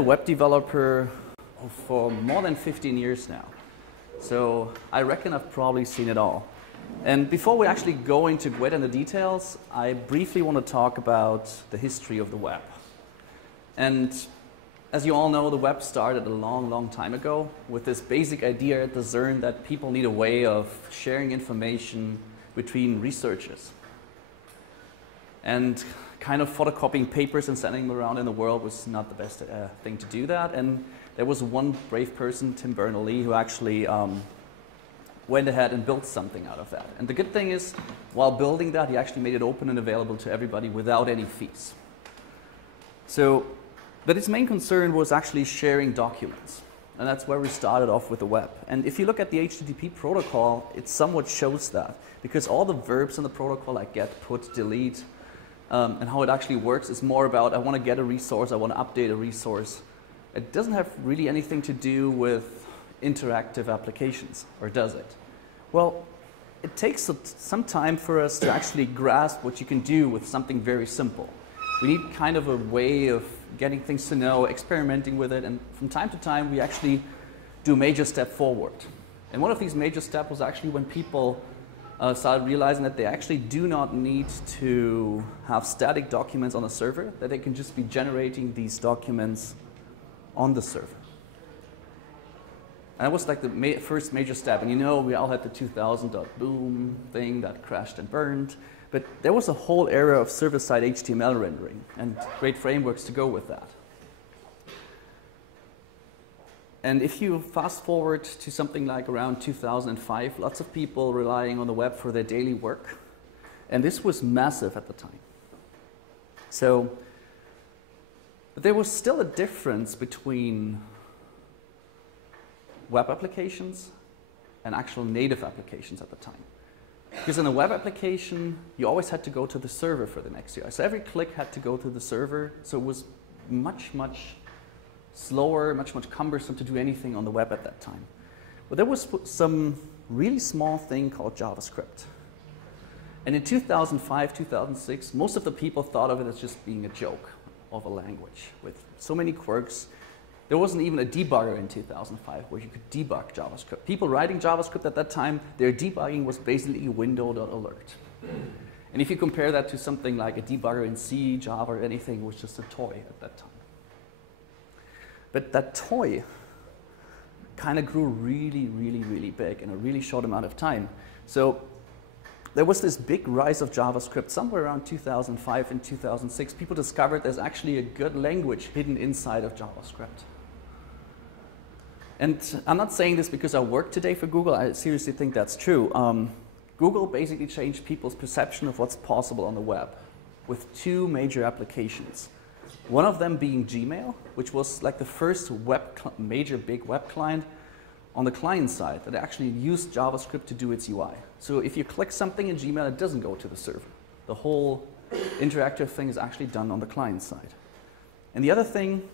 a web developer for more than 15 years now. So I reckon I've probably seen it all. And before we actually go into GWT and the details, I briefly want to talk about the history of the web. And as you all know, the web started a long, long time ago with this basic idea at the CERN that people need a way of sharing information between researchers. And kind of photocopying papers and sending them around in the world was not the best thing to do that. And there was one brave person, Tim Berners-Lee, who actually went ahead and built something out of that. And the good thing is, while building that, he actually made it open and available to everybody without any fees. So, but his main concern was actually sharing documents. And that's where we started off with the web. And if you look at the HTTP protocol, it somewhat shows that. Because all the verbs in the protocol, like get, put, delete, and how it actually works is more about I want to get a resource, I want to update a resource. It doesn't have really anything to do with interactive applications, or does it? Well, it takes some time for us to actually grasp what you can do with something very simple. We need kind of a way of getting things to know, experimenting with it, and from time to time we actually do a major step forward. And one of these major steps was actually when people started realizing that they actually do not need to have static documents on a server, that they can just be generating these documents on the server. And that was like the first major step. And you know, we all had the 2000.boom thing that crashed and burned. But there was a whole era of server-side HTML rendering and great frameworks to go with that. And if you fast forward to something like around 2005, lots of people relying on the web for their daily work. And this was massive at the time. So, but there was still a difference between web applications and actual native applications at the time. Because in a web application, you always had to go to the server for the next UI. So every click had to go to the server. So it was much, much slower, much, much cumbersome to do anything on the web at that time. But there was some really small thing called JavaScript. And in 2005, 2006, most of the people thought of it as just being a joke of a language with so many quirks. There wasn't even a debugger in 2005 where you could debug JavaScript. People writing JavaScript at that time, their debugging was basically window.alert. And if you compare that to something like a debugger in C, Java, or anything, it was just a toy at that time. But that toy kind of grew really, really, really big in a really short amount of time. So there was this big rise of JavaScript somewhere around 2005 and 2006. People discovered there's actually a good language hidden inside of JavaScript. And I'm not saying this because I work today for Google. I seriously think that's true. Google basically changed people's perception of what's possible on the web with two major applications. One of them being Gmail, which was like the first major big web client on the client side that actually used JavaScript to do its UI. So if you click something in Gmail, it doesn't go to the server. The whole interactive thing is actually done on the client side. And the other thing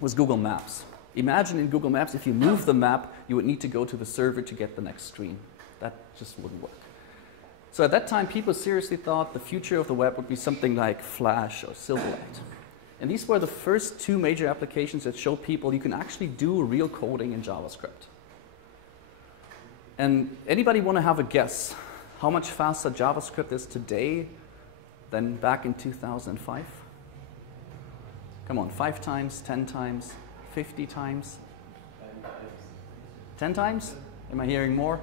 was Google Maps. Imagine in Google Maps, if you move the map, you would need to go to the server to get the next screen. That just wouldn't work. So at that time, people seriously thought the future of the web would be something like Flash or Silverlight. And these were the first two major applications that showed people you can actually do real coding in JavaScript. And anybody want to have a guess how much faster JavaScript is today than back in 2005? Come on, 5 times, 10 times, 50 times? 10 times? Am I hearing more?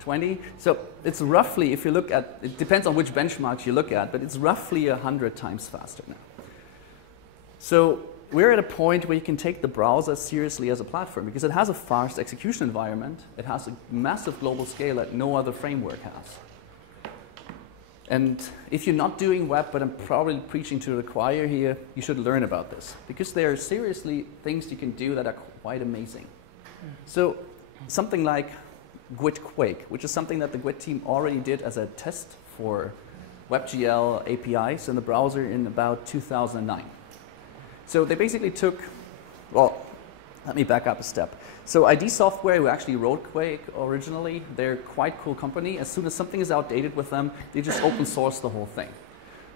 20? So it's roughly, if you look at, it depends on which benchmarks you look at, but it's roughly 100 times faster now. So we're at a point where you can take the browser seriously as a platform because it has a fast execution environment. It has a massive global scale that no other framework has. And if you're not doing web, but I'm probably preaching to the choir here, you should learn about this because there are seriously things you can do that are quite amazing. So something like GWT Quake, which is something that the GWT team already did as a test for WebGL APIs in the browser in about 2009. So they basically took, well, let me back up a step. So ID Software, who actually wrote Quake originally, they're quite a cool company. As soon as something is outdated with them, they just open source the whole thing.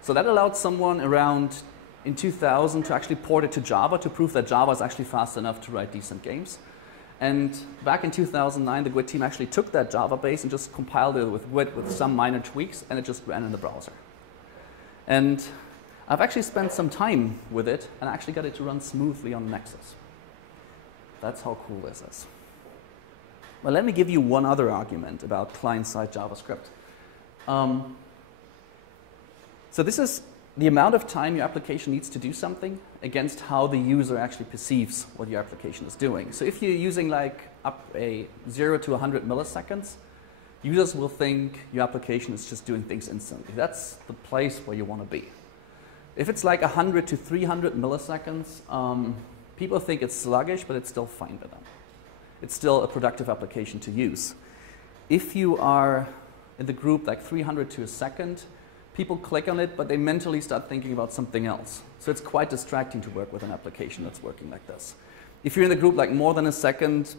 So that allowed someone around in 2000 to actually port it to Java to prove that Java is actually fast enough to write decent games. And back in 2009, the GWT team actually took that Java base and just compiled it with GWT with some minor tweaks, and it just ran in the browser. And I've actually spent some time with it and actually got it to run smoothly on Nexus. That's how cool this is. Well, let me give you one other argument about client-side JavaScript. So this is the amount of time your application needs to do something against how the user actually perceives what your application is doing. So if you're using like up a 0 to 100 milliseconds, users will think your application is just doing things instantly. That's the place where you want to be. If it's like 100 to 300 milliseconds, people think it's sluggish, but it's still fine with them. It's still a productive application to use. If you are in the group like 300 to a second, people click on it, but they mentally start thinking about something else. So it's quite distracting to work with an application that's working like this. If you're in the group like more than a second,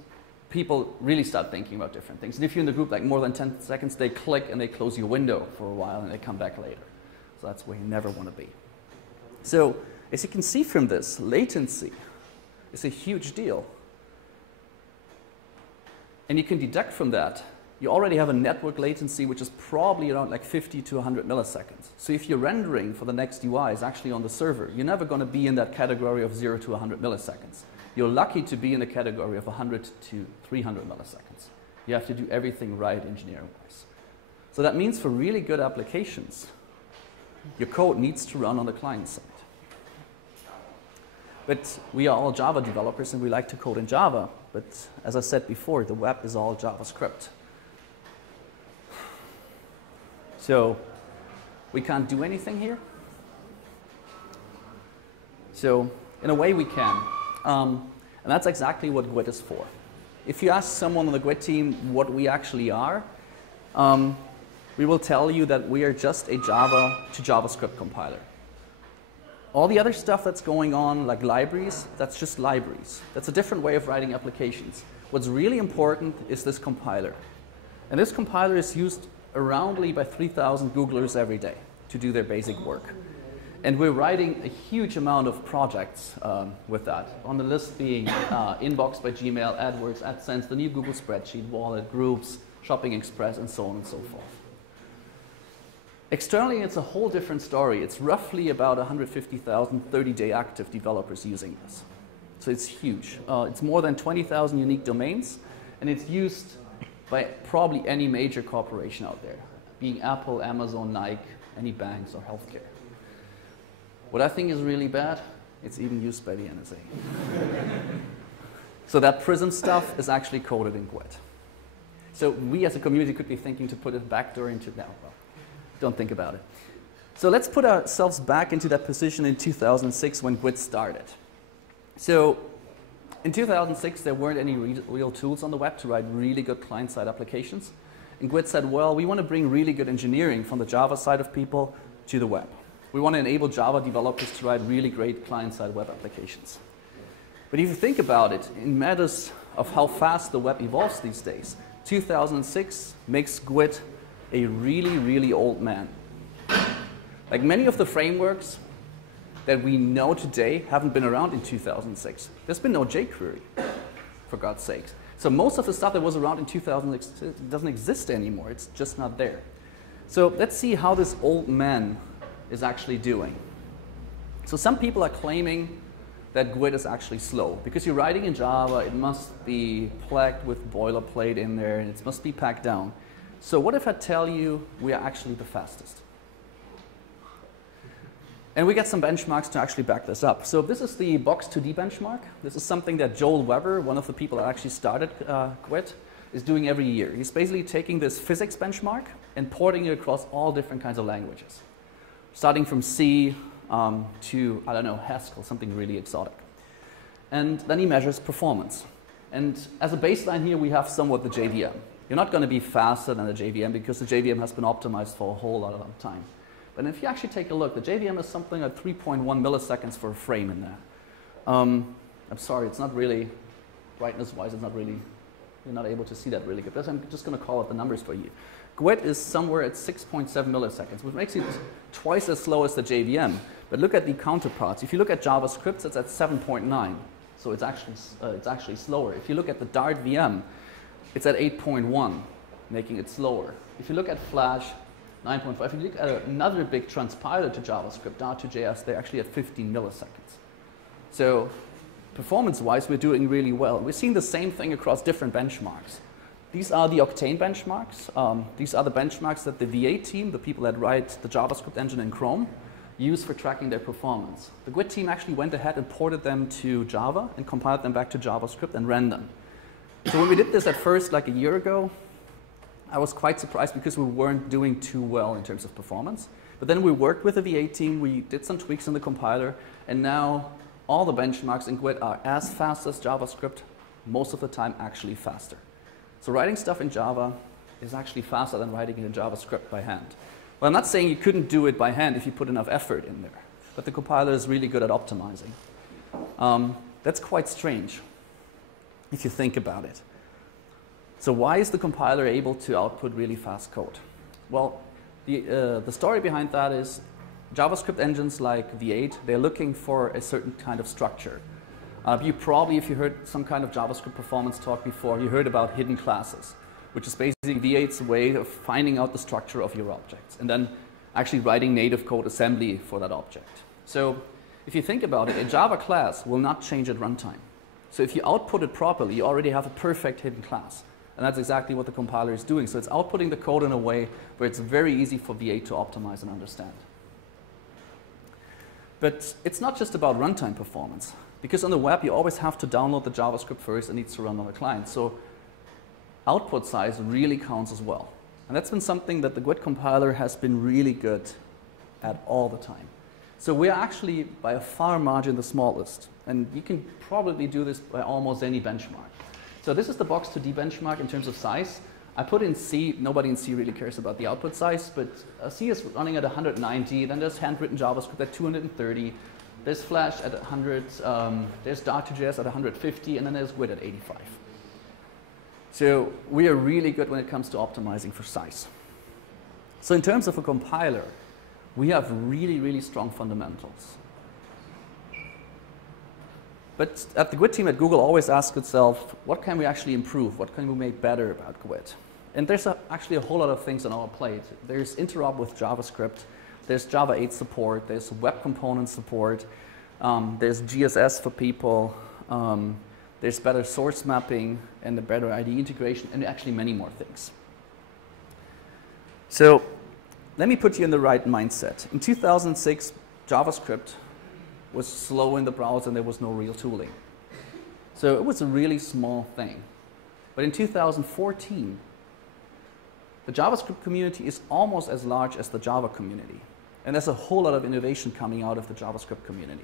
people really start thinking about different things. And if you're in the group like more than 10 seconds, they click and they close your window for a while and they come back later. So that's where you never want to be. So as you can see from this, latency is a huge deal. And you can deduct from that, you already have a network latency which is probably around like 50 to 100 milliseconds. So if your rendering for the next UI is actually on the server, you're never going to be in that category of 0 to 100 milliseconds. You're lucky to be in the category of 100 to 300 milliseconds. You have to do everything right engineering-wise. So that means for really good applications, your code needs to run on the client side. But we are all Java developers and we like to code in Java. But as I said before, the web is all JavaScript. So we can't do anything here. So in a way we can. And that's exactly what GWT is for. If you ask someone on the GWT team what we actually are, we will tell you that we are just a Java to JavaScript compiler. All the other stuff that's going on, like libraries, that's just libraries. That's a different way of writing applications. What's really important is this compiler. And this compiler is used aroundly by 3,000 Googlers every day to do their basic work. And we're writing a huge amount of projects with that. On the list being Inbox by Gmail, AdWords, AdSense, the new Google spreadsheet, Wallet, Groups, Shopping Express, and so on and so forth. Externally, it's a whole different story. It's roughly about 150,000 30-day active developers using this. So it's huge. It's more than 20,000 unique domains, and it's used by probably any major corporation out there, being Apple, Amazon, Nike, any banks, or healthcare. What I think is really bad, it's even used by the NSA. So that Prism stuff is actually coded in GWT. So we as a community could be thinking to put it backdoor into now. Well, don't think about it. So let's put ourselves back into that position in 2006 when GWT started. So in 2006, there weren't any real tools on the web to write really good client-side applications. And GWT said, well, we want to bring really good engineering from the Java side of people to the web. We want to enable Java developers to write really great client-side web applications. But if you think about it, in matters of how fast the web evolves these days, 2006 makes GWT a really, really old man. Like many of the frameworks that we know today haven't been around in 2006. There's been no jQuery, for God's sakes. So most of the stuff that was around in 2006 doesn't exist anymore. It's just not there. So let's see how this old man is actually doing. So some people are claiming that GWT is actually slow. Because you're writing in Java, it must be plagued with boilerplate in there, and it must be packed down. So what if I tell you we are actually the fastest? And we get some benchmarks to actually back this up. So this is the Box2D benchmark. This is something that Joel Weber, one of the people that actually started GWT, is doing every year. He's basically taking this physics benchmark and porting it across all different kinds of languages, starting from C to, I don't know, Haskell, something really exotic. And then he measures performance. And as a baseline here, we have somewhat the JVM. You're not going to be faster than the JVM because the JVM has been optimized for a whole lot of time. But if you actually take a look, the JVM is something like 3.1 milliseconds for a frame in there. I'm sorry, it's not really, brightness-wise, it's not really, you're not able to see that really good. But I'm just going to call out the numbers for you. GWT is somewhere at 6.7 milliseconds, which makes it twice as slow as the JVM. But look at the counterparts. If you look at JavaScript, it's at 7.9. So it's actually slower. If you look at the Dart VM, it's at 8.1, making it slower. If you look at Flash, 9.5. If you look at another big transpiler to JavaScript, Dart2JS, they're actually at 15 milliseconds. So performance-wise, we're doing really well. We're seeing the same thing across different benchmarks. These are the Octane benchmarks. These are the benchmarks that the V8 team, the people that write the JavaScript engine in Chrome, use for tracking their performance. The GWT team actually went ahead and ported them to Java and compiled them back to JavaScript and ran them. So when we did this at first, like a year ago, I was quite surprised because we weren't doing too well in terms of performance. But then we worked with the V8 team, we did some tweaks in the compiler, and now all the benchmarks in GWT are as fast as JavaScript, most of the time actually faster. So writing stuff in Java is actually faster than writing it in JavaScript by hand. Well, I'm not saying you couldn't do it by hand if you put enough effort in there, but the compiler is really good at optimizing. That's quite strange if you think about it. So why is the compiler able to output really fast code? Well, the story behind that is JavaScript engines like V8, they're looking for a certain kind of structure. You probably, if you heard some kind of JavaScript performance talk before, you heard about hidden classes, which is basically V8's way of finding out the structure of your objects and then actually writing native code assembly for that object. So if you think about it, a Java class will not change at runtime. So if you output it properly, you already have a perfect hidden class. And that's exactly what the compiler is doing. So it's outputting the code in a way where it's very easy for V8 to optimize and understand. But it's not just about runtime performance. Because on the web, you always have to download the JavaScript first. It needs to run on the client. So output size really counts as well. And that's been something that the GWT compiler has been really good at all the time. So we're actually, by a far margin, the smallest. And you can probably do this by almost any benchmark. So this is the box2D benchmark in terms of size. I put in C. Nobody in C really cares about the output size, but C is running at 190. Then there's handwritten JavaScript at 230. There's Flash at 100. There's Dart2JS at 150, and then there's GWT at 85. So we are really good when it comes to optimizing for size. So in terms of a compiler, we have really, really strong fundamentals. But at the GWT team at Google always asks itself, what can we actually improve? What can we make better about GWT? And there's actually a whole lot of things on our plate. There's Interop with JavaScript. There's Java 8 support. There's web component support. There's GSS for people. There's better source mapping and a better IDE integration, and actually many more things. So let me put you in the right mindset. In 2006, JavaScript was slow in the browser and there was no real tooling. So it was a really small thing. But in 2014, the JavaScript community is almost as large as the Java community. And there's a whole lot of innovation coming out of the JavaScript community.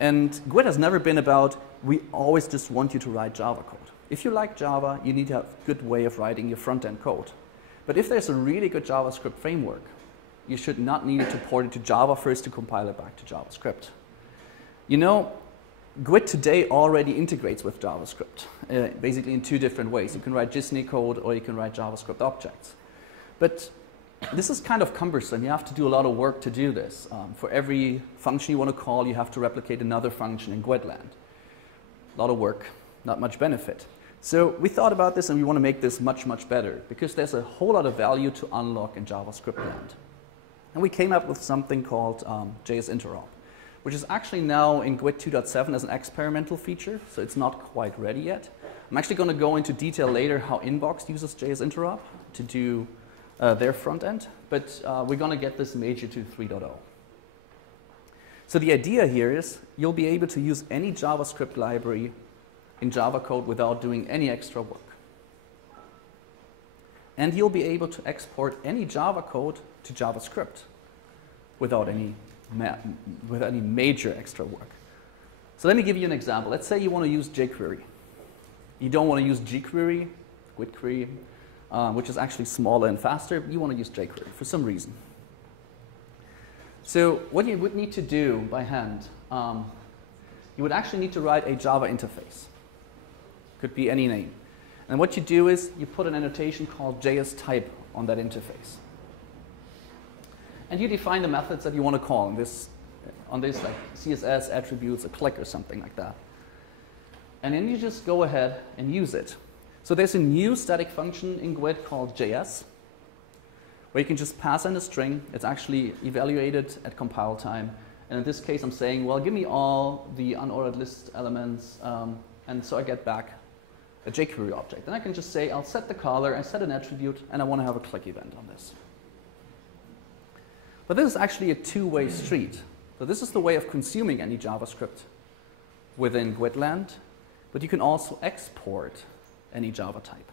And GWT has never been about, we always just want you to write Java code. If you like Java, you need to have a good way of writing your front-end code. But if there's a really good JavaScript framework, you should not need to port it to Java first to compile it back to JavaScript. You know, GWT today already integrates with JavaScript, basically in two different ways. You can write JSON code or you can write JavaScript objects. But this is kind of cumbersome. You have to do a lot of work to do this. For every function you want to call, you have to replicate another function in GWT land. A lot of work, not much benefit. So we thought about this and we want to make this much, much better because there's a whole lot of value to unlock in JavaScript land. And we came up with something called JS Interop, which is actually now in GWT 2.7 as an experimental feature, so it's not quite ready yet. I'm actually going to go into detail later how Inbox uses JS Interop to do their front end, but we're going to get this major to 3.0. So the idea here is you'll be able to use any JavaScript library in Java code without doing any extra work. And you'll be able to export any Java code to JavaScript without any major extra work. So let me give you an example. Let's say you want to use jQuery. You don't want to use gQuery, GWT query, which is actually smaller and faster. You want to use jQuery for some reason. So what you would need to do by hand, you would actually need to write a Java interface. Could be any name. And what you do is you put an annotation called JS type on that interface. And you define the methods that you want to call on this like CSS attributes, a click or something like that. And then you just go ahead and use it. So there's a new static function in GWT called JS, where you can just pass in a string. It's actually evaluated at compile time. And in this case, I'm saying, well, give me all the unordered list elements. And so I get back a jQuery object. And I can just say, I'll set the color and set an attribute, and I want to have a click event on this. But this is actually a two-way street. So this is the way of consuming any JavaScript within GWT land. But you can also export any Java type.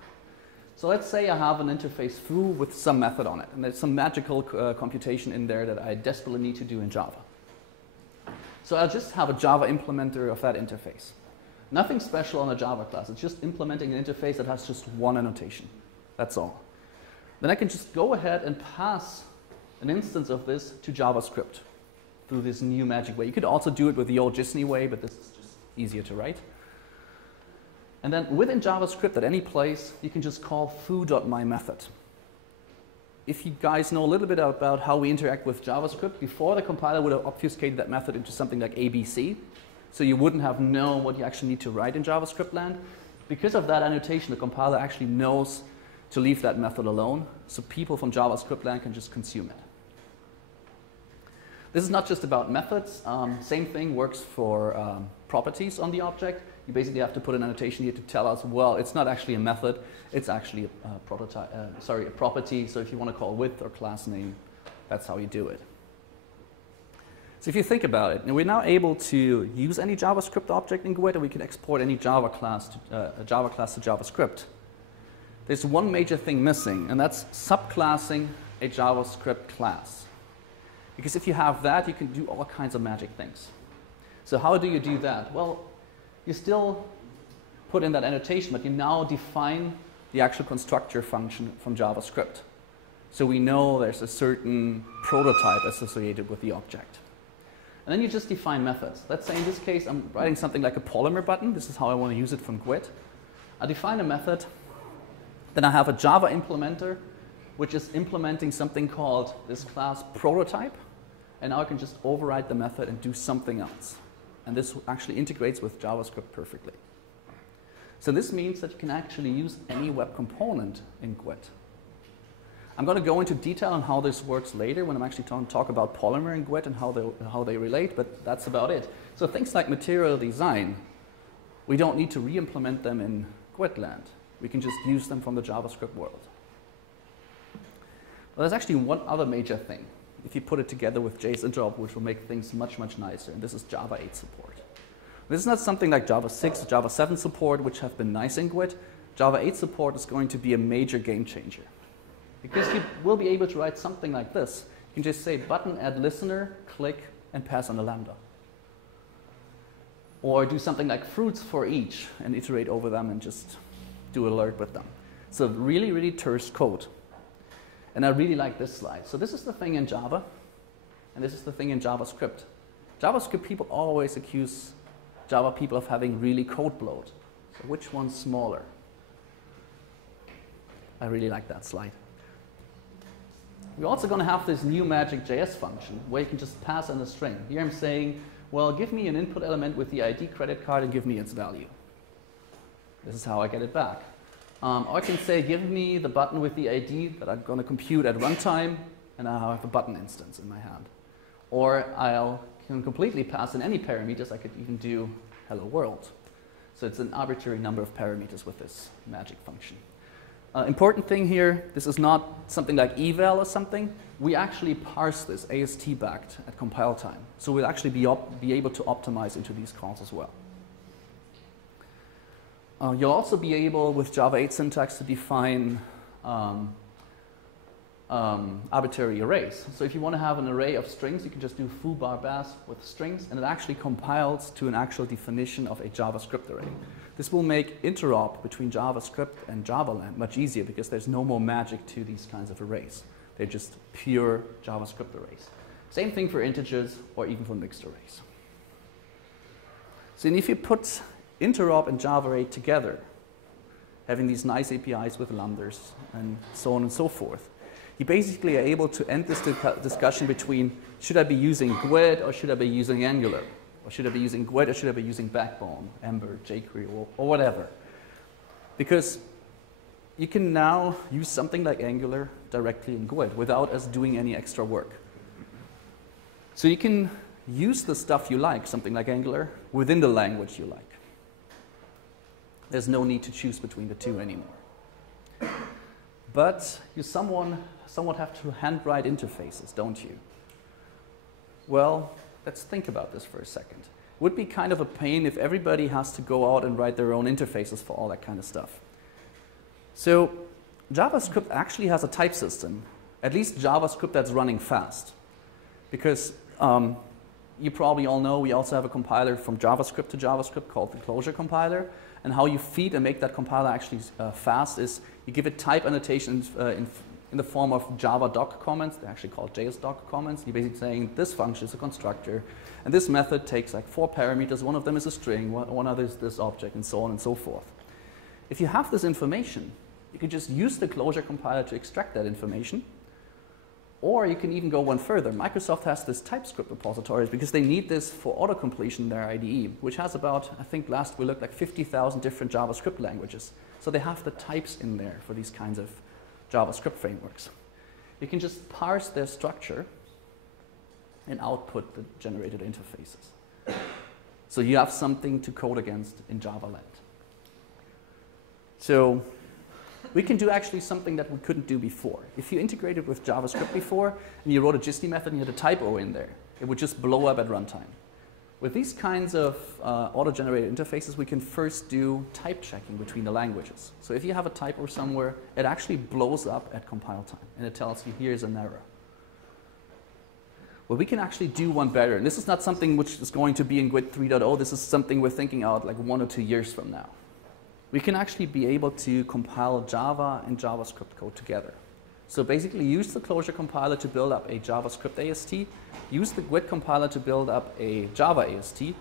So let's say I have an interface foo with some method on it, and there's some magical computation in there that I desperately need to do in Java. So I'll just have a Java implementer of that interface. Nothing special on a Java class. It's just implementing an interface that has just one annotation. That's all. Then I can just go ahead and pass an instance of this to JavaScript through this new magic way. You could also do it with the old Disney way, but this is just easier to write. And then within JavaScript, at any place, you can just call foo.myMethod. If you guys know a little bit about how we interact with JavaScript, before the compiler would have obfuscated that method into something like ABC, so you wouldn't have known what you actually need to write in JavaScript land. Because of that annotation, the compiler actually knows to leave that method alone, so people from JavaScript land can just consume it. This is not just about methods. Same thing works for properties on the object. You basically have to put an annotation here to tell us, well, it's not actually a method, it's actually a property. So if you want to call width or class name, that's how you do it. So if you think about it, and we're now able to use any JavaScript object in GWT, and we can export any Java class to JavaScript. There's one major thing missing, and that's subclassing a JavaScript class. Because if you have that, you can do all kinds of magic things. So how do you do that? Well, you still put in that annotation, but you now define the actual constructor function from JavaScript. So we know there's a certain prototype associated with the object. And then you just define methods. Let's say in this case, I'm writing something like a polymer button. This is how I want to use it from GWT. I define a method. Then I have a Java implementer, which is implementing something called this class prototype. And now I can just override the method and do something else. And this actually integrates with JavaScript perfectly. So this means that you can actually use any web component in GWT. I'm going to go into detail on how this works later when I'm actually talk about Polymer in GWT and how they relate, but that's about it. So things like material design, we don't need to re-implement them in GWT land. We can just use them from the JavaScript world. Well, there's actually one other major thing. If you put it together with JS Interop, which will make things much, much nicer, and this is Java 8 support. This is not something like Java 6 or Java 7 support, which have been nice in GWT. Java 8 support is going to be a major game changer. Because you will be able to write something like this. You can just say button add listener, click, and pass on a lambda. Or do something like fruits for each and iterate over them and just do alert with them. So really, really terse code. And I really like this slide. So this is the thing in Java, and this is the thing in JavaScript. JavaScript people always accuse Java people of having really code bloat. So which one's smaller? I really like that slide. We're also going to have this new magic JS function where you can just pass in a string. Here I'm saying, well, give me an input element with the ID credit card and give me its value. This is how I get it back. Or I can say, give me the button with the ID that I'm going to compute at runtime, and I have a button instance in my hand. Or I can completely pass in any parameters. I could even do hello world. So it's an arbitrary number of parameters with this magic function. Important thing here, this is not something like eval or something. We actually parse this AST backed at compile time. So we'll actually be able to optimize into these calls as well. You'll also be able, with Java 8 syntax, to define arbitrary arrays. So if you want to have an array of strings, you can just do foo bar bas with strings, and it actually compiles to an actual definition of a JavaScript array. This will make interop between JavaScript and Java land much easier because there's no more magic to these kinds of arrays. They're just pure JavaScript arrays. Same thing for integers or even for mixed arrays. So if you put Interop and Java 8 together, having these nice APIs with lambdas and so on and so forth, you basically are able to end this discussion between should I be using GWT or should I be using Angular? Or should I be using GWT or should I be using Backbone, Ember, jQuery, or whatever? Because you can now use something like Angular directly in GWT without us doing any extra work. So you can use the stuff you like, something like Angular, within the language you like. There's no need to choose between the two anymore. But you somewhat have to handwrite interfaces, don't you? Well, let's think about this for a second. It would be kind of a pain if everybody has to go out and write their own interfaces for all that kind of stuff. So JavaScript actually has a type system, at least JavaScript that's running fast. Because you probably all know we also have a compiler from JavaScript to JavaScript called the Closure compiler. And how you feed and make that compiler actually fast is you give it type annotations in the form of Java doc comments. They're actually called JS doc comments. You're basically saying this function is a constructor, and this method takes like 4 parameters. One of them is a string, one other is this object, and so on and so forth. If you have this information, you can just use the Closure compiler to extract that information. Or you can even go one further. Microsoft has this TypeScript repositories because they need this for autocompletion in their IDE, which has about, I think last we looked, like 50,000 different JavaScript languages. So they have the types in there for these kinds of JavaScript frameworks. You can just parse their structure and output the generated interfaces. So you have something to code against in Java land. So we can do actually something that we couldn't do before. If you integrated with JavaScript before and you wrote a GST method and you had a typo in there, it would just blow up at runtime. With these kinds of auto-generated interfaces, we can first do type checking between the languages. So if you have a typo somewhere, it actually blows up at compile time and it tells you here's an error. Well, we can actually do one better. And this is not something which is going to be in GWT 3.0. This is something we're thinking out like 1 or 2 years from now. We can actually be able to compile Java and JavaScript code together. So basically use the Closure compiler to build up a JavaScript AST, use the GWT compiler to build up a Java AST,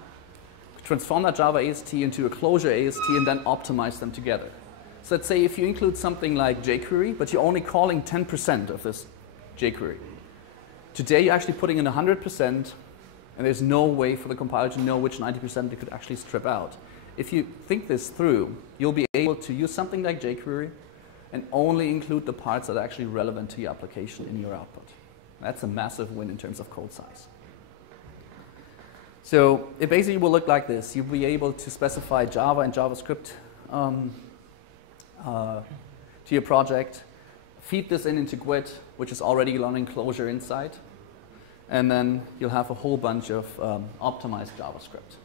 transform that Java AST into a Closure AST, and then optimize them together. So let's say if you include something like jQuery, but you're only calling 10% of this jQuery. Today you're actually putting in 100%, and there's no way for the compiler to know which 90% they could actually strip out. If you think this through, you'll be able to use something like jQuery and only include the parts that are actually relevant to your application in your output. That's a massive win in terms of code size. So it basically will look like this. You'll be able to specify Java and JavaScript to your project, feed this into GWT, which is already running Closure inside, and then you'll have a whole bunch of optimized JavaScript.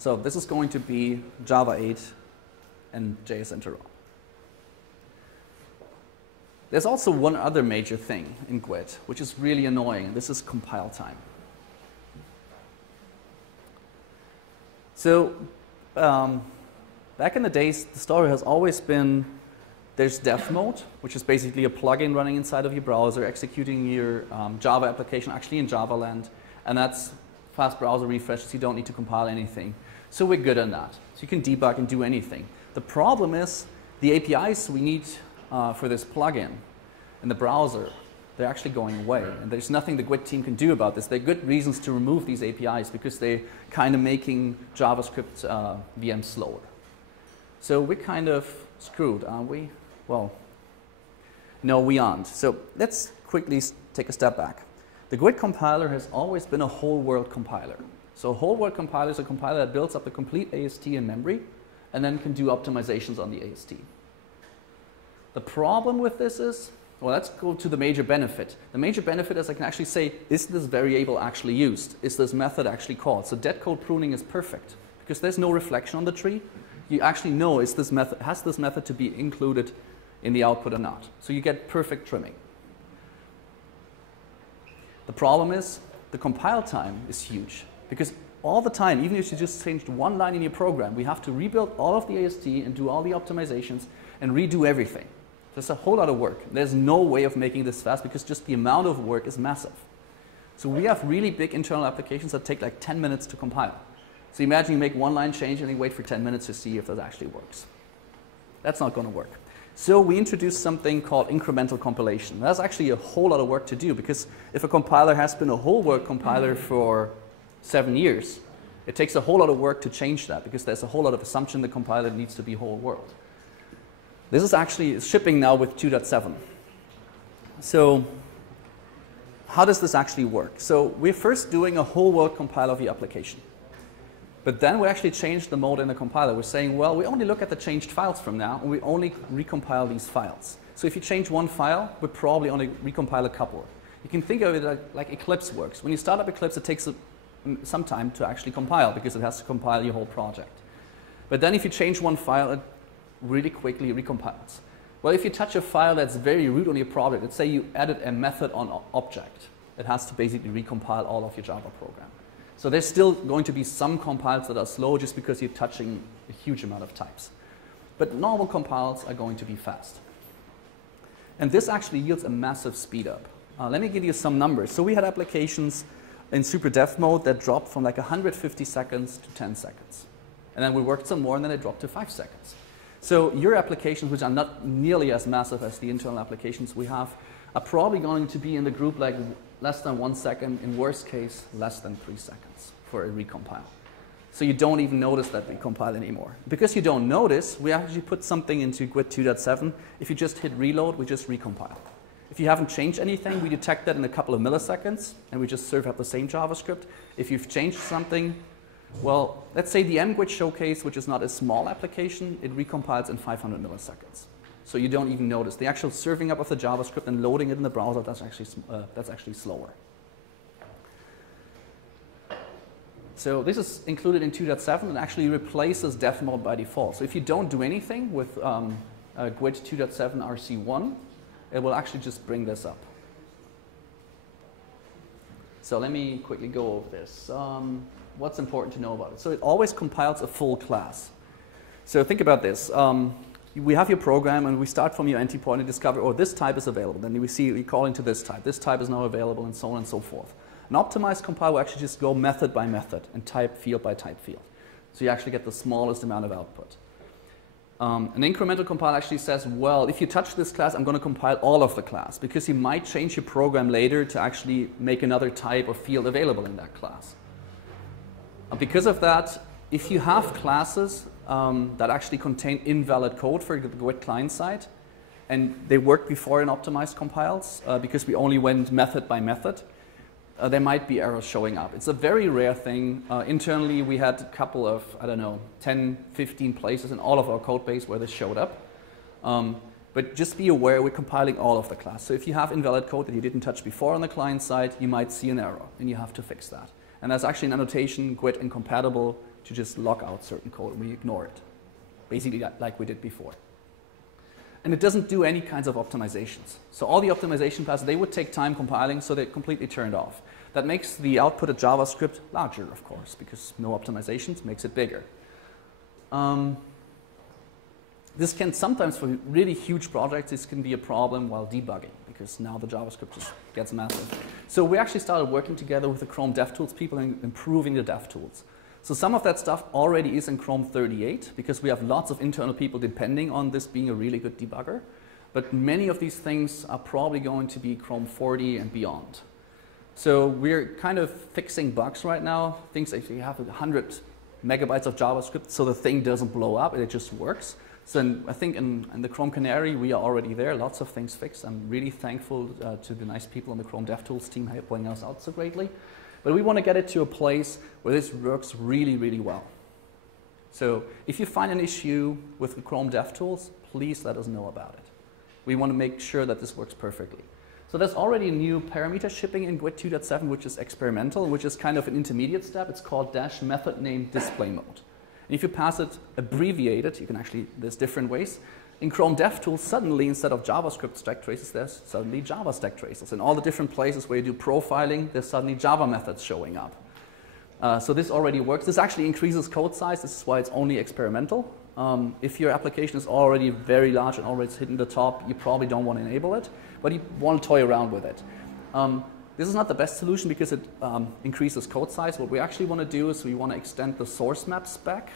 So this is going to be Java 8 and JS Interop. There's also one other major thing in GWT, which is really annoying, and this is compile time. So back in the days, the story has always been there's dev mode, which is basically a plugin running inside of your browser, executing your Java application actually in Java land, and that's fast browser refreshes, you don't need to compile anything. So we're good on that. So you can debug and do anything. The problem is the APIs we need for this plugin in the browser, they're actually going away. And there's nothing the GWT team can do about this. There are good reasons to remove these APIs because they're kind of making JavaScript VM slower. So we're kind of screwed, aren't we? Well, no, we aren't. So let's quickly take a step back. The GWT compiler has always been a whole world compiler. So a whole world compiler is a compiler that builds up the complete AST in memory and then can do optimizations on the AST. The problem with this is, well, let's go to the major benefit. The major benefit is I can actually say, is this variable actually used? Is this method actually called? So dead code pruning is perfect because there's no reflection on the tree. You actually know has this method to be included in the output or not. So you get perfect trimming. The problem is the compile time is huge. Because all the time, even if you just changed one line in your program, we have to rebuild all of the AST and do all the optimizations and redo everything. There's a whole lot of work. There's no way of making this fast because just the amount of work is massive. So we have really big internal applications that take like 10 minutes to compile. So imagine you make one line change and you wait for 10 minutes to see if that actually works. That's not going to work. So we introduced something called incremental compilation. That's actually a whole lot of work to do, because if a compiler has been a whole world compiler for 7 years, it takes a whole lot of work to change that, because there's a whole lot of assumption the compiler needs to be whole world. This is actually shipping now with 2.7. So how does this actually work? So we're first doing a whole world compile of your application. But then we actually changed the mode in the compiler. We're saying, well, we only look at the changed files from now, and we only recompile these files. So if you change one file, we probably only recompile a couple. You can think of it like Eclipse works. When you start up Eclipse, it takes some time to actually compile, because it has to compile your whole project. But then if you change one file, it really quickly recompiles. Well, if you touch a file that's very root on your project, let's say you added a method on object, it has to basically recompile all of your Java program. So there's still going to be some compiles that are slow just because you're touching a huge amount of types. But normal compiles are going to be fast. And this actually yields a massive speed up. Let me give you some numbers. So we had applications in super dev mode that dropped from like 150 seconds to 10 seconds. And then we worked some more, and then it dropped to 5 seconds. So your applications, which are not nearly as massive as the internal applications we have, are probably going to be in the group like less than 1 second, in worst case, less than 3 seconds for a recompile. So you don't even notice that recompile anymore. Because you don't notice, we actually put something into GWT 2.7. If you just hit reload, we just recompile. If you haven't changed anything, we detect that in a couple of milliseconds, and we just serve up the same JavaScript. If you've changed something, well, let's say the mGWT showcase, which is not a small application, it recompiles in 500 milliseconds. So you don't even notice. The actual serving up of the JavaScript and loading it in the browser, that's actually slower. So this is included in 2.7 and actually replaces dev mode by default. So if you don't do anything with GWT 2.7 RC1, it will actually just bring this up. So let me quickly go over this. What's important to know about it? So it always compiles a full class. So think about this. We have your program, and we start from your entry point and discover, oh, this type is available. Then we call into this type. This type is now available, and so on and so forth. An optimized compile will actually just go method by method and type field by type field. So you actually get the smallest amount of output. An incremental compile actually says, well, if you touch this class, I'm going to compile all of the class, because you might change your program later to actually make another type or field available in that class. Because of that, if you have classes that actually contain invalid code for the GWT client side, and they worked before in optimized compiles, because we only went method by method, there might be errors showing up. It's a very rare thing. Internally, we had a couple of, 10, 15 places in all of our code base where this showed up. But just be aware, we're compiling all of the class. So if you have invalid code that you didn't touch before on the client side, you might see an error, and you have to fix that. And there's actually an annotation, GWT incompatible, to just lock out certain code, and we ignore it. Basically like we did before. And it doesn't do any kinds of optimizations. So all the optimization passes, they would take time compiling, so they're completely turned off. That makes the output of JavaScript larger, of course, because no optimizations makes it bigger. This can sometimes, for really huge projects, this can be a problem while debugging, because now the JavaScript just gets massive. So we actually started working together with the Chrome DevTools people and improving the DevTools. So some of that stuff already is in Chrome 38, because we have lots of internal people depending on this being a really good debugger. But many of these things are probably going to be Chrome 40 and beyond. So we're kind of fixing bugs right now. Things like you have 100 megabytes of JavaScript, so the thing doesn't blow up, it just works. So I think in the Chrome Canary, we are already there. Lots of things fixed. I'm really thankful to the nice people on the Chrome DevTools team helping us out so greatly. But we want to get it to a place where this works really, really well. So if you find an issue with the Chrome DevTools, please let us know about it. We want to make sure that this works perfectly. So there's already a new parameter shipping in GWT 2.7, which is experimental, which is kind of an intermediate step. It's called -method name display mode. And if you pass it abbreviated, you can actually, there's different ways. In Chrome DevTools, suddenly, instead of JavaScript stack traces, there's suddenly Java stack traces. In all the different places where you do profiling, there's suddenly Java methods showing up. So this already works. This actually increases code size. This is why it's only experimental. If your application is already very large and already hitting the top, you probably don't want to enable it, but you want to toy around with it. This is not the best solution because it increases code size. What we actually want to do is we want to extend the source map spec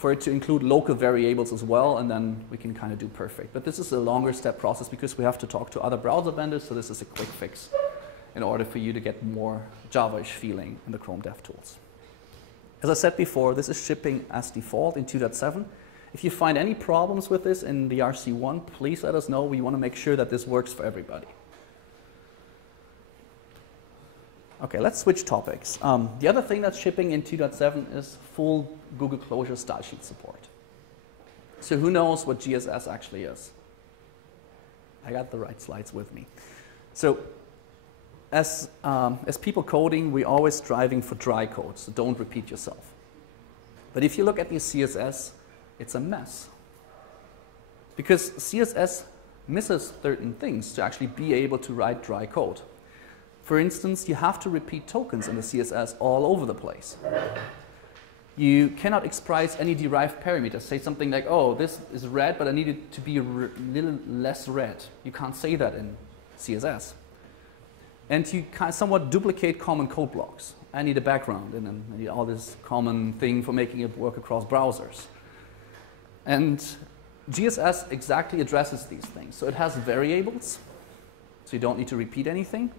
for it to include local variables as well, and then we can kind of do perfect. But this is a longer step process because we have to talk to other browser vendors, so this is a quick fix in order for you to get more Java-ish feeling in the Chrome DevTools. As I said before, this is shipping as default in 2.7. If you find any problems with this in the RC1, please let us know. We want to make sure that this works for everybody. Okay, let's switch topics. The other thing that's shipping in 2.7 is full Google Closure style sheet support. So who knows what GSS actually is? I got the right slides with me. So as people coding, we're always striving for dry code, so don't repeat yourself. But if you look at the CSS, it's a mess. Because CSS misses certain things to actually be able to write dry code. For instance, you have to repeat tokens in the CSS all over the place. You cannot express any derived parameters. Say something like, oh, this is red, but I need it to be a little less red. You can't say that in CSS. And you can somewhat duplicate common code blocks. I need a background, and then I need all this common thing for making it work across browsers. And GSS exactly addresses these things. So it has variables, so you don't need to repeat anything.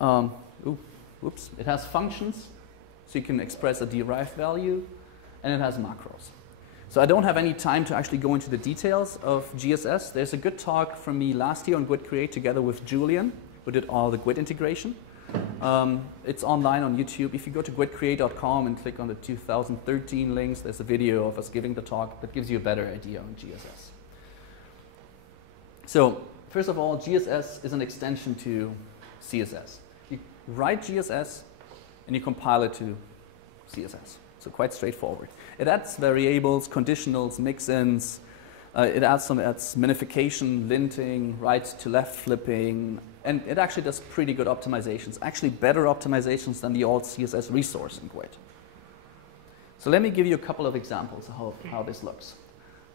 It has functions, so you can express a derived value, and it has macros. So I don't have any time to actually go into the details of GSS. There's a good talk from me last year on GWT Create together with Julian, who did all the GWT integration. It's online on YouTube. If you go to gwtcreate.com and click on the 2013 links, there's a video of us giving the talk that gives you a better idea on GSS. So first of all, GSS is an extension to CSS. You write GSS and you compile it to CSS. So quite straightforward. It adds variables, conditionals, mix-ins. It adds minification, linting, right to left flipping, and it actually does pretty good optimizations, actually better optimizations than the old CSS resource in GWT. So let me give you a couple of examples of how this looks.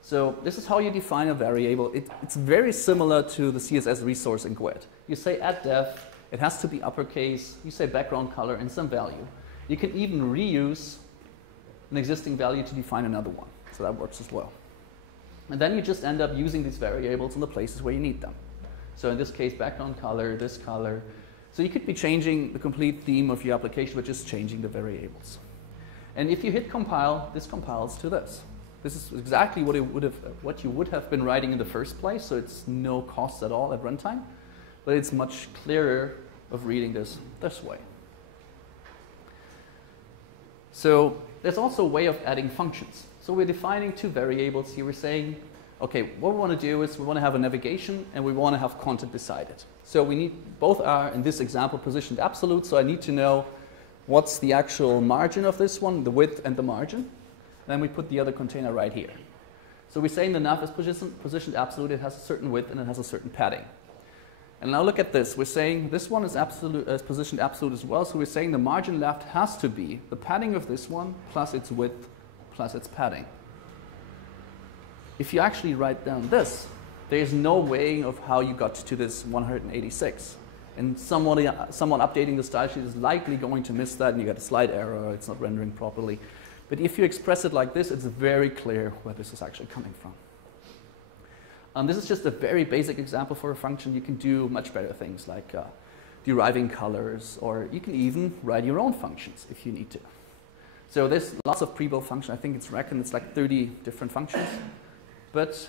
So this is how you define a variable. It's very similar to the CSS resource in GWT. You say add def, it has to be uppercase, you say background color and some value. You can even reuse an existing value to define another one. So that works as well. And then you just end up using these variables in the places where you need them. So in this case, background color, this color. So you could be changing the complete theme of your application, but just changing the variables. And if you hit compile, this compiles to this. This is exactly what you would have been writing in the first place, so it's no cost at all at runtime. But it's much clearer of reading this way. So there's also a way of adding functions. So we're defining two variables here. We're saying, okay, what we want to do is we want to have a navigation and we want to have content beside it. So we need, both are in this example positioned absolute, so I need to know what's the actual margin of this one, the width and the margin. Then we put the other container right here. So we're saying the nav is positioned absolute, it has a certain width and it has a certain padding. And now look at this. We're saying this one is positioned absolute as well, so we're saying the margin left has to be the padding of this one plus its width plus its padding. If you actually write down this, there is no way of how you got to this 186. And someone updating the style sheet is likely going to miss that, and you get a slight error, it's not rendering properly. But if you express it like this, it's very clear where this is actually coming from. This is just a very basic example for a function. You can do much better things like deriving colors, or you can even write your own functions if you need to. So there's lots of pre-built functions. I think it's reckoned it's like 30 different functions. But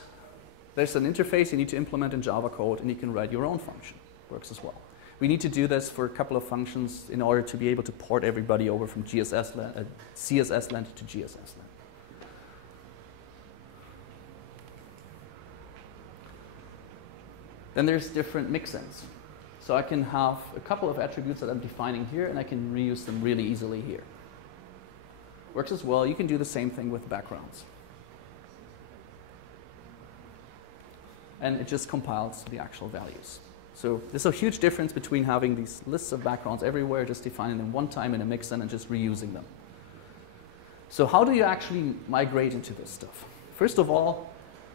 there's an interface you need to implement in Java code, and you can write your own function. Works as well. We need to do this for a couple of functions in order to be able to port everybody over from CSS land to GSS land. Then there's different mix ends. So I can have a couple of attributes that I'm defining here, and I can reuse them really easily here. Works as well. You can do the same thing with backgrounds. And it just compiles the actual values. So there's a huge difference between having these lists of backgrounds everywhere, just defining them one time in a mix end and just reusing them. So how do you actually migrate into this stuff? First of all,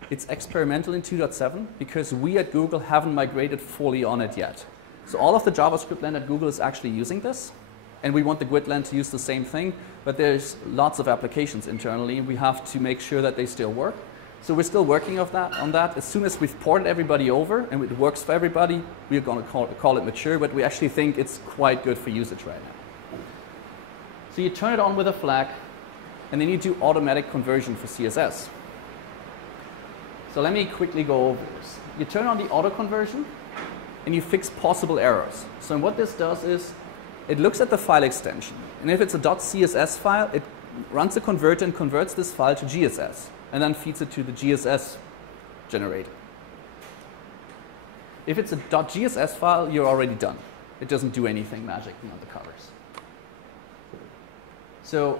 it's experimental in 2.7 because we at Google haven't migrated fully on it yet. So all of the JavaScript land at Google is actually using this. and we want the GWT LAN to use the same thing, but there's lots of applications internally, and we have to make sure that they still work. So we're still working on that. As soon as we've ported everybody over and it works for everybody, we're going to call it mature, but we actually think it's quite good for usage right now. So you turn it on with a flag, and then you do automatic conversion for CSS. So let me quickly go over this. You turn on the auto conversion, and you fix possible errors. So what this does is, it looks at the file extension, and if it's a .css file, it runs a converter and converts this file to GSS, and then feeds it to the GSS generator. If it's a .gss file, you're already done. It doesn't do anything magic beyond the covers. So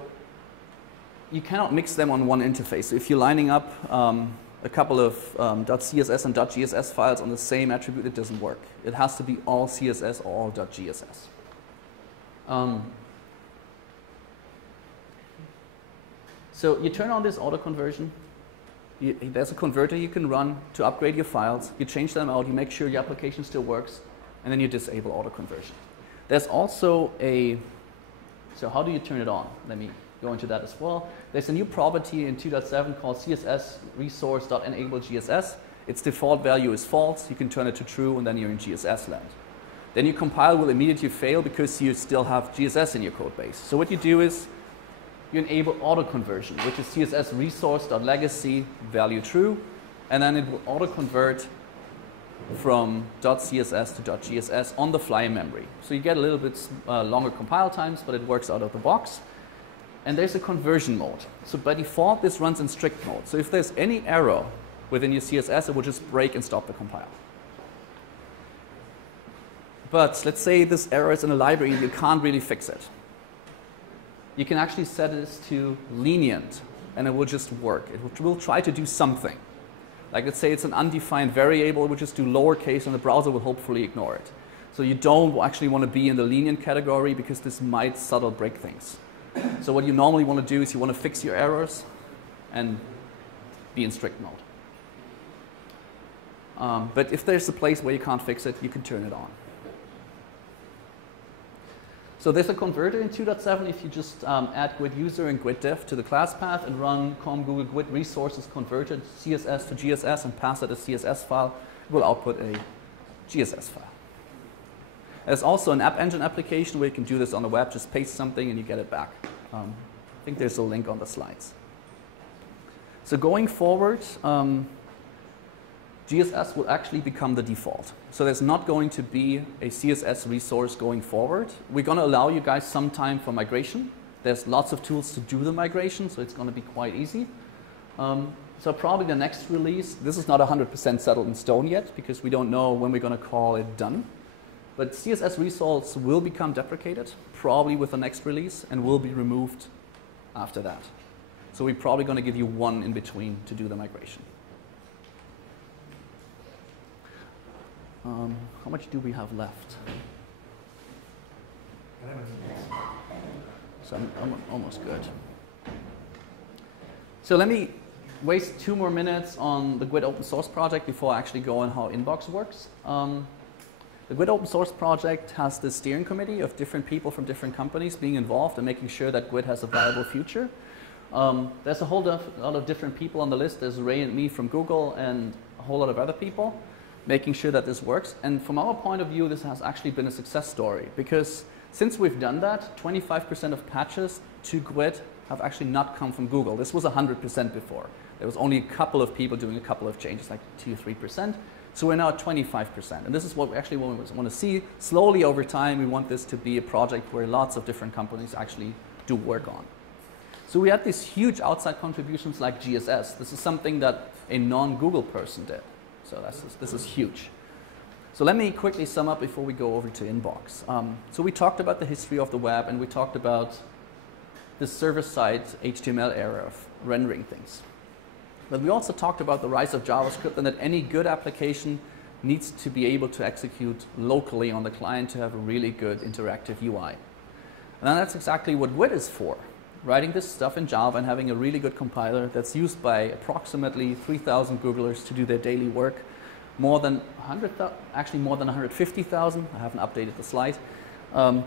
you cannot mix them on one interface. So if you're lining up a couple of .css and .gss files on the same attribute, it doesn't work. It has to be all CSS or all .gss. So you turn on this auto conversion. There's a converter you can run to upgrade your files. You change them out, you make sure your application still works, and then you disable auto conversion. There's also so how do you turn it on? Let me go into that as well. There's a new property in 2.7 called CSS resource.enable GSS. Its default value is false. You can turn it to true, and then you're in GSS land. Then your compile will immediately fail because you still have GSS in your code base. So what you do is you enable auto conversion, which is CSS resource.legacy value true, and then it will auto convert from .css to .gss on the fly in memory. So you get a little bit longer compile times, but it works out of the box. And there's a conversion mode. So by default, this runs in strict mode. So if there's any error within your CSS, it will just break and stop the compile. But let's say this error is in a library and you can't really fix it. You can actually set this to lenient, and it will just work. It will try to do something. Like let's say it's an undefined variable, it will just do lowercase, and the browser will hopefully ignore it. So you don't actually want to be in the lenient category because this might subtle break things. So what you normally want to do is you want to fix your errors and be in strict mode. But if there's a place where you can't fix it, you can turn it on. So there's a converter in 2.7 if you just add GWT user and GWT dev to the class path and run com google GWT resources converted CSS to GSS and pass it a CSS file, it will output a GSS file. There's also an App Engine application where you can do this on the web, just paste something and you get it back. I think there's a link on the slides. So going forward, GSS will actually become the default. So there's not going to be a CSS resource going forward. We're going to allow you guys some time for migration. There's lots of tools to do the migration, so it's going to be quite easy. So probably the next release, this is not 100% settled in stone yet because we don't know when we're going to call it done. But CSS resource will become deprecated, probably with the next release, and will be removed after that. So we're probably going to give you one in between to do the migration. How much do we have left? So I'm almost good. So let me waste 2 more minutes on the GWT open source project before I actually go on how Inbox works. The GWT open source project has this steering committee of different people from different companies being involved and making sure that GWT has a viable future. There's a whole lot of different people on the list. There's Ray and me from Google and a whole lot of other people making sure that this works. And from our point of view, this has actually been a success story because since we've done that, 25% of patches to GWT have actually not come from Google. This was 100% before. There was only a couple of people doing a couple of changes, like 2-3%. So we're now at 25%. And this is what we actually want to see. Slowly over time, we want this to be a project where lots of different companies actually do work on. So we had these huge outside contributions like GSS. This is something that a non-Google person did. So this is huge. So let me quickly sum up before we go over to Inbox. So we talked about the history of the web, and we talked about the server-side HTML era of rendering things. But we also talked about the rise of JavaScript and that any good application needs to be able to execute locally on the client to have a really good interactive UI. And then that's exactly what GWT is for. Writing this stuff in Java and having a really good compiler that's used by approximately 3,000 Googlers to do their daily work. More than 150,000, I haven't updated the slide,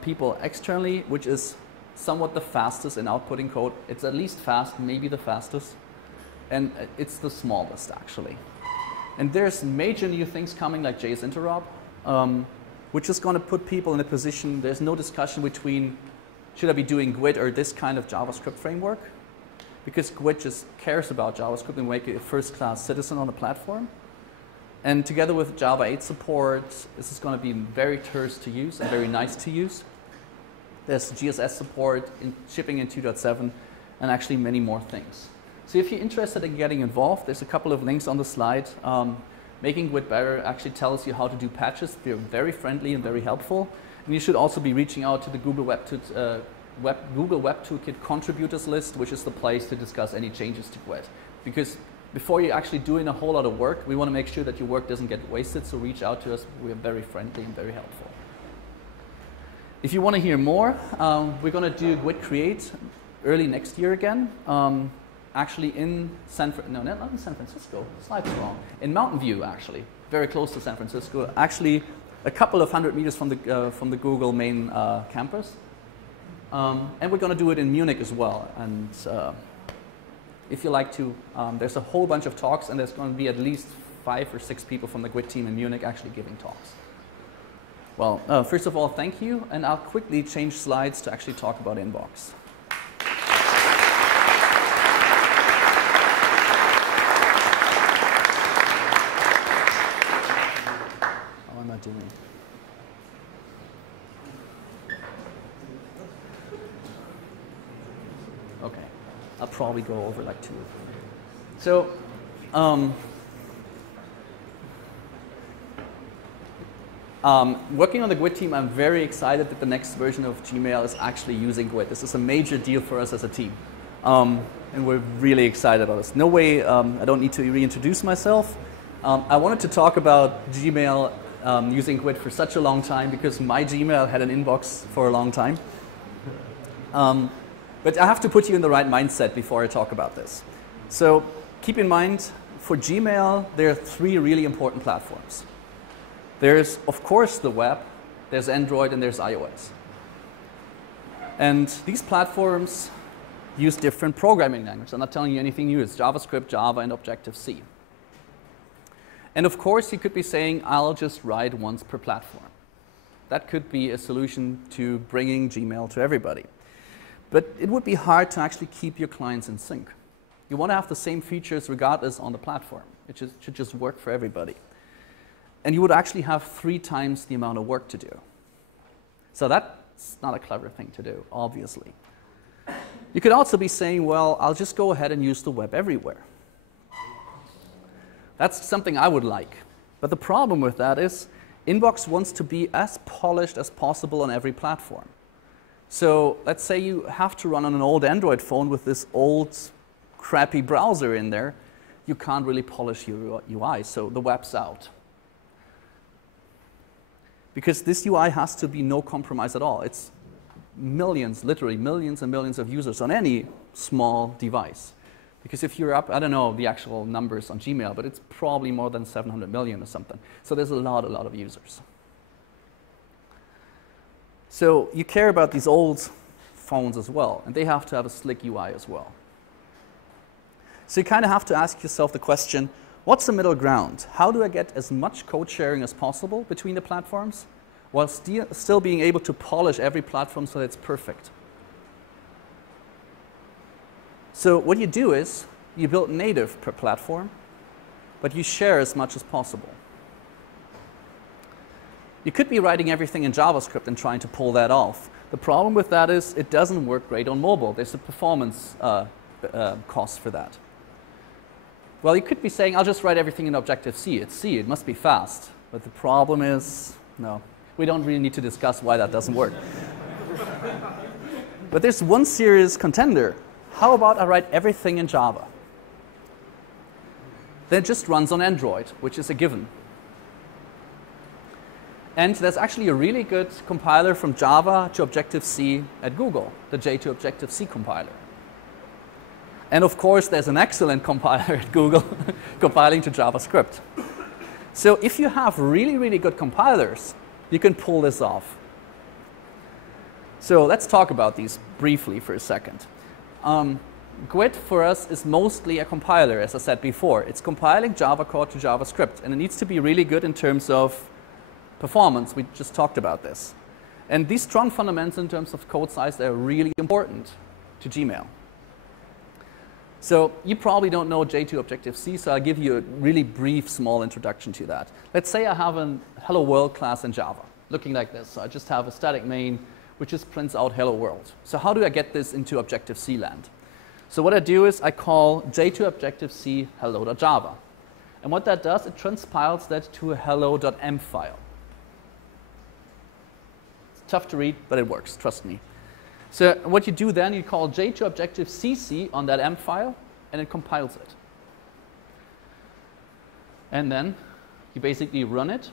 people externally, which is somewhat the fastest in outputting code. It's at least fast, maybe the fastest. And it's the smallest, actually. And there's major new things coming, like JS Interop, which is going to put people in a position, there's no discussion between, should I be doing GWT or this kind of JavaScript framework? Because GWT just cares about JavaScript and make it a first-class citizen on the platform. And together with Java 8 support, this is going to be very terse to use and very nice to use. There's GSS support, shipping in 2.7, and actually many more things. So if you're interested in getting involved, there's a couple of links on the slide. Making GWT better actually tells you how to do patches. They're very friendly and very helpful. And you should also be reaching out to the Google Web Toolkit contributors list, which is the place to discuss any changes to GWT. Because before you're actually doing a whole lot of work, we want to make sure that your work doesn't get wasted, so reach out to us. We're very friendly and very helpful. If you want to hear more, we're going to do GWT Create early next year again. Actually in not in San Francisco, slightly wrong. In Mountain View, actually, very close to San Francisco. Actually, a couple of 100 meters from the Google main campus. And we're going to do it in Munich as well. And if you like to, there's a whole bunch of talks, and there's going to be at least 5 or 6 people from the GWT team in Munich actually giving talks. Well, first of all, thank you, and I'll quickly change slides to actually talk about Inbox. How am I doing? Okay, I'll probably go over like 2 or 3. So, working on the GWT team, I'm very excited that the next version of Gmail is actually using GWT. This is a major deal for us as a team. And we're really excited about this. No way, I don't need to reintroduce myself. I wanted to talk about Gmail using GWT for such a long time because my Gmail had an inbox for a long time. But I have to put you in the right mindset before I talk about this. So keep in mind, for Gmail, there are 3 really important platforms. There's, of course, the web, there's Android, and there's iOS. And these platforms use different programming languages. I'm not telling you anything new. It's JavaScript, Java, and Objective-C. And of course, you could be saying, I'll just write once per platform. That could be a solution to bringing Gmail to everybody. But it would be hard to actually keep your clients in sync. You want to have the same features regardless on the platform. It should just work for everybody. And you would actually have 3 times the amount of work to do. So that's not a clever thing to do, obviously. You could also be saying, well, I'll just go ahead and use the web everywhere. That's something I would like. But the problem with that is Inbox wants to be as polished as possible on every platform. So let's say you have to run on an old Android phone with this old, crappy browser in there. You can't really polish your UI, so the web's out. Because this UI has to be no compromise at all. It's millions, literally millions and millions of users on any small device. Because if you're up, I don't know the actual numbers on Gmail, but it's probably more than 700 million or something. So there's a lot of users. So you care about these old phones as well, and they have to have a slick UI as well. So you kind of have to ask yourself the question, what's the middle ground? How do I get as much code sharing as possible between the platforms while still being able to polish every platform so that it's perfect? So what you do is you build native per platform, but you share as much as possible. You could be writing everything in JavaScript and trying to pull that off. The problem with that is it doesn't work great on mobile. There's a performance cost for that. Well, you could be saying, I'll just write everything in Objective-C. It's C, it must be fast. But the problem is, no. We don't really need to discuss why that doesn't work. But there's one serious contender. How about I write everything in Java? Then it just runs on Android, which is a given. And there's actually a really good compiler from Java to Objective-C at Google, the J to Objective-C compiler. And of course, there's an excellent compiler at Google compiling to JavaScript. So if you have really, really good compilers, you can pull this off. So let's talk about these briefly for a second. GWT for us is mostly a compiler, as I said before. It's compiling Java code to JavaScript, and it needs to be really good in terms of performance. We just talked about this. And these strong fundamentals in terms of code size, they're really important to Gmail. So you probably don't know J2 Objective-C, so I'll give you a really brief, small introduction to that. Let's say I have a Hello World class in Java, looking like this. So I just have a static main, which just prints out Hello World. So how do I get this into Objective-C land? So what I do is I call J2 Objective-C hello.java. And what that does, it transpiles that to a hello.m file. It's tough to read, but it works, trust me. So what you do then, you call J2 Objective-CC on that M file, and it compiles it. And then you basically run it,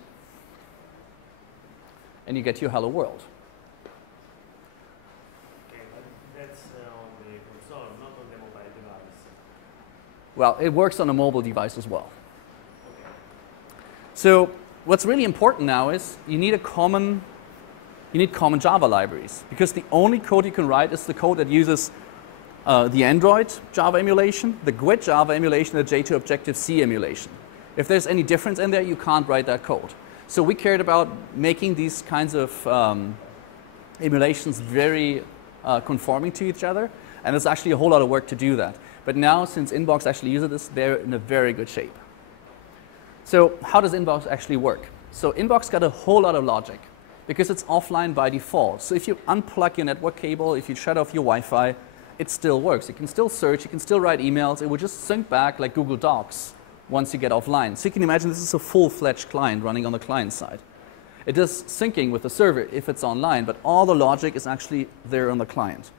and you get your hello world. Okay, but that's on the console, not on the mobile device. Well, it works on a mobile device as well. Okay. So what's really important now is you need common Java libraries, because the only code you can write is the code that uses the Android Java emulation, the GWT Java emulation, the J2 Objective-C emulation. If there's any difference in there, you can't write that code. So we cared about making these kinds of emulations very conforming to each other, and there's actually a whole lot of work to do that. But now, since Inbox actually uses this, they're in a very good shape. So how does Inbox actually work? So Inbox got a whole lot of logic, because it's offline by default. So if you unplug your network cable, if you shut off your Wi-Fi, it still works. You can still search, you can still write emails. It will just sync back like Google Docs once you get offline. So you can imagine this is a full-fledged client running on the client side. It does syncing with the server if it's online, but all the logic is actually there on the client.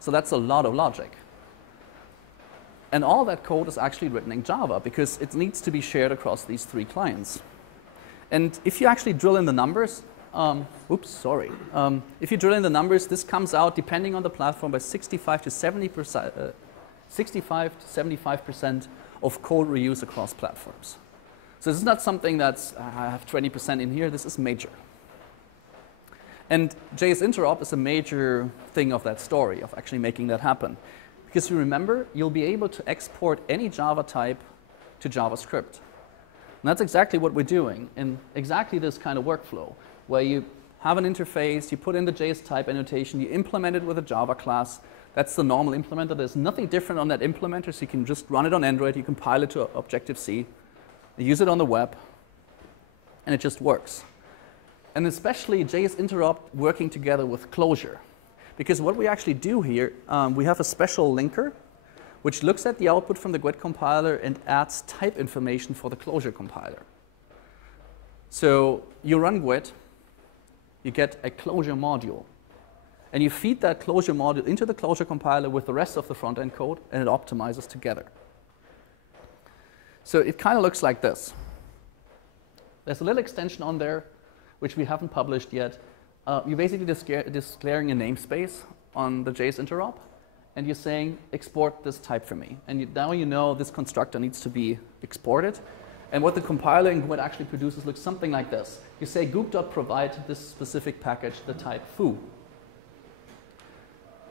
So that's a lot of logic. And all that code is actually written in Java, because it needs to be shared across these three clients. And if you actually drill in the numbers, if you drill in the numbers, this comes out, depending on the platform, by 65 to 75% of code reuse across platforms. So this is not something that's, I have 20% in here, this is major. And JS Interop is a major thing of that story, of actually making that happen. Because you remember, you'll be able to export any Java type to JavaScript. And that's exactly what we're doing in exactly this kind of workflow, where you have an interface, you put in the JS type annotation, you implement it with a Java class. That's the normal implementer. There's nothing different on that implementer, so you can just run it on Android, you compile it to Objective-C, you use it on the web, and it just works. And especially JS Interop working together with Closure. Because what we actually do here, we have a special linker which looks at the output from the GWT compiler and adds type information for the Closure compiler. So you run GWT, you get a Closure module, and you feed that Closure module into the Closure compiler with the rest of the front-end code, and it optimizes together. So it kind of looks like this. There's a little extension on there, which we haven't published yet. You're basically declaring a namespace on the JS Interop, and you're saying, export this type for me. And now you know this constructor needs to be exported. And what the compiler in GWT actually produces looks something like this. You say goop.provide this specific package, the type foo.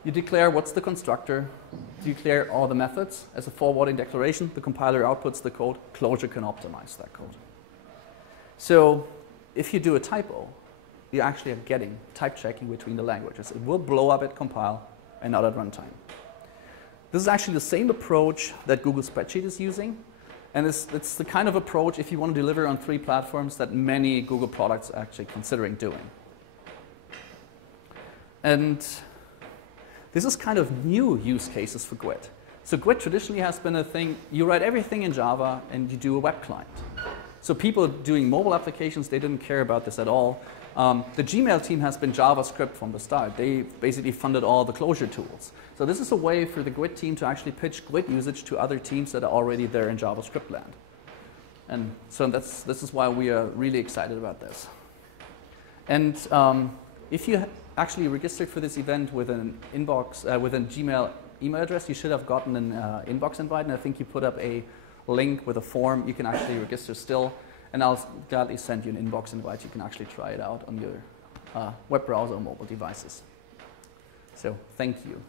You declare what's the constructor, you declare all the methods as a forwarding declaration. The compiler outputs the code. Closure can optimize that code. So if you do a typo, you actually are getting type checking between the languages. It will blow up at compile and not at runtime. This is actually the same approach that Google Spreadsheet is using. And it's the kind of approach, if you want to deliver on 3 platforms, that many Google products are actually considering doing. And this is kind of new use cases for GWT. So GWT traditionally has been a thing, you write everything in Java and you do a web client. So people doing mobile applications, they didn't care about this at all. The Gmail team has been JavaScript from the start. They basically funded all the Closure tools. So this is a way for the GWT team to actually pitch GWT usage to other teams that are already there in JavaScript land. And so this is why we are really excited about this. And if you actually registered for this event with an inbox, with a Gmail email address, you should have gotten an inbox invite. And I think you put up a link with a form. You can actually register still. And I'll gladly send you an inbox invite. You can actually try it out on your web browser or mobile devices. So thank you.